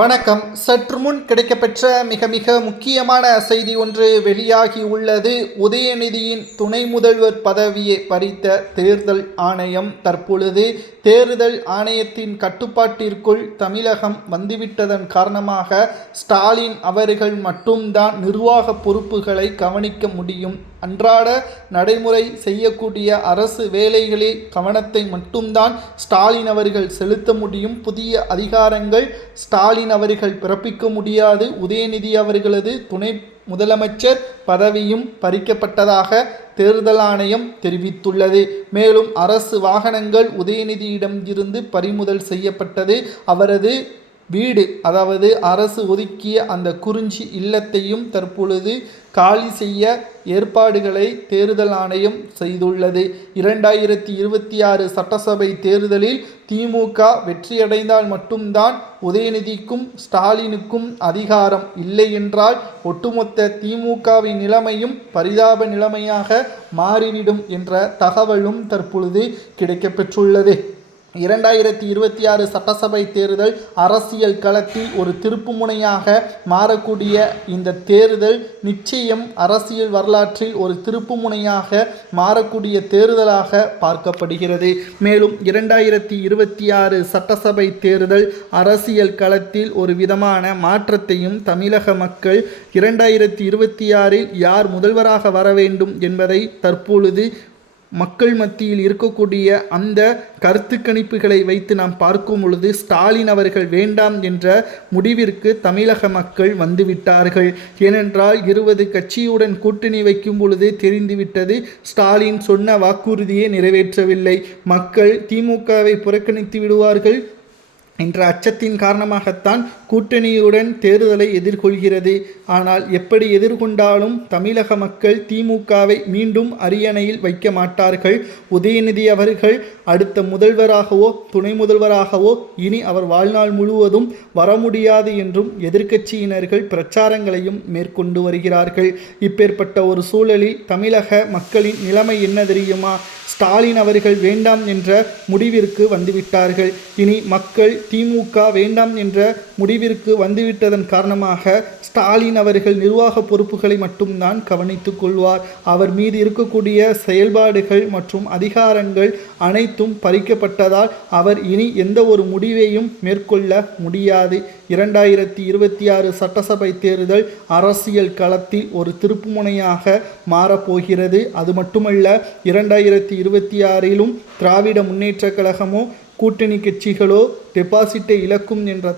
வணக்கம். சற்று முன் கிடைக்கப்பெற்ற மிக மிக முக்கியமான செய்தி ஒன்று வெளியாகி உள்ளது. உதயநிதியின் துணை முதல்வர் பதவியை பறித்த தேர்தல் ஆணையம் தற்பொழுது தேர்தல் ஆணையத்தின் கட்டுப்பாட்டிற்குள் தமிழகம் வந்துவிட்டதன் காரணமாக ஸ்டாலின் அவர்கள் மட்டும்தான் நிர்வாக பொறுப்புகளை கவனிக்க முடியும். அன்றாட நடைமுறை செய்யக்கூடிய அரசு வேலைகளில் கவனத்தை மட்டும்தான் ஸ்டாலின் அவர்கள் செலுத்த முடியும். புதிய அதிகாரங்கள் ஸ்டாலின் அவர்கள் பிறப்பிக்க முடியாது. உதயநிதி அவர்களது துணை முதலமைச்சர் பதவியும் பறிக்கப்பட்டதாக தேர்தல் ஆணையம் தெரிவித்துள்ளது. மேலும் அரசு வாகனங்கள் உதயநிதியிடம் இருந்து பறிமுதல் செய்யப்பட்டது. அவரது வீடு, அதாவது அரசு ஒதுக்கிய அந்த குறிஞ்சி இல்லத்தையும் தற்பொழுது காலி செய்ய ஏற்பாடுகளை தேர்தல் ஆணையம் செய்துள்ளது. 2026 சட்டசபை தேர்தலில் திமுக வெற்றியடைந்தால் மட்டும்தான் உதயநிதிக்கும் ஸ்டாலினுக்கும் அதிகாரம், இல்லை என்றால் ஒட்டுமொத்த திமுகவின் நிலைமையும் பரிதாப நிலைமையாக மாறிவிடும் என்ற தகவலும் தற்பொழுது கிடைக்கப்பெற்றுள்ளது. 2026 சட்டசபை தேர்தல் அரசியல் களத்தில் ஒரு திருப்புமுனையாக மாறக்கூடிய இந்த தேர்தல் நிச்சயம் அரசியல் வரலாற்றில் ஒரு திருப்புமுனையாக மாறக்கூடிய தேர்தலாக பார்க்கப்படுகிறது. மேலும் 2026 சட்டசபை தேர்தல் அரசியல் களத்தில் ஒரு விதமான மாற்றத்தையும் தமிழக மக்கள் 2026 யார் முதல்வராக வர வேண்டும் என்பதை தற்பொழுது மக்கள் மத்தியில் இருக்கக்கூடிய அந்த கருத்து கணிப்புகளை வைத்து நாம் பார்க்கும் பொழுது ஸ்டாலின் அவர்கள் வேண்டாம் என்ற முடிவிற்கு தமிழக மக்கள் வந்துவிட்டார்கள். ஏனென்றால் 20 கட்சியுடன் கூட்டணி வைக்கும் பொழுது தெரிந்துவிட்டது, ஸ்டாலின் சொன்ன வாக்குறுதியை நிறைவேற்றவில்லை. மக்கள் திமுகவை புறக்கணித்து விடுவார்கள் என்ற அச்சத்தின் காரணமாகத்தான் கூட்டணியுடன் தேர்தலை எதிர்கொள்கிறது. ஆனால் எப்படி எதிர்கொண்டாலும் தமிழக மக்கள் திமுகவை மீண்டும் அரியணையில் வைக்க மாட்டார்கள். உதயநிதி அவர்கள் அடுத்த முதல்வராகவோ துணை முதல்வராகவோ இனி அவர் வாழ்நாள் முழுவதும் வர முடியாது என்றும் எதிர்க்கட்சியினர்கள் பிரச்சாரங்களையும் மேற்கொண்டு வருகிறார்கள். இப்பேற்பட்ட ஒரு சூழலில் தமிழக மக்களின் நிலைமை என்ன தெரியுமா? ஸ்டாலின் அவர்கள் வேண்டாம் என்ற முடிவிற்கு வந்துவிட்டார்கள். இனி மக்கள் திமுக வேண்டாம் என்ற முடிவிற்கு வந்துவிட்டதன் காரணமாக ஸ்டாலின் அவர்கள் நிர்வாக பொறுப்புகளை மட்டும்தான் கவனித்துக் கொள்வார். அவர் மீது இருக்கக்கூடிய செயல்பாடுகள் மற்றும் அதிகாரங்கள் அனைத்தும் பறிக்கப்பட்டதால் அவர் இனி எந்த ஒரு முடிவையும் மேற்கொள்ள முடியாது. 2026 சட்டசபை தேர்தல் அரசியல் களத்தில் ஒரு திருப்புமுனையாக மாறப்போகிறது. அது மட்டுமல்ல, 2026 திராவிட முன்னேற்ற கழகமோ கூட்டணி கட்சிகளோ டெபாசிட்டை இழக்கும் என்ற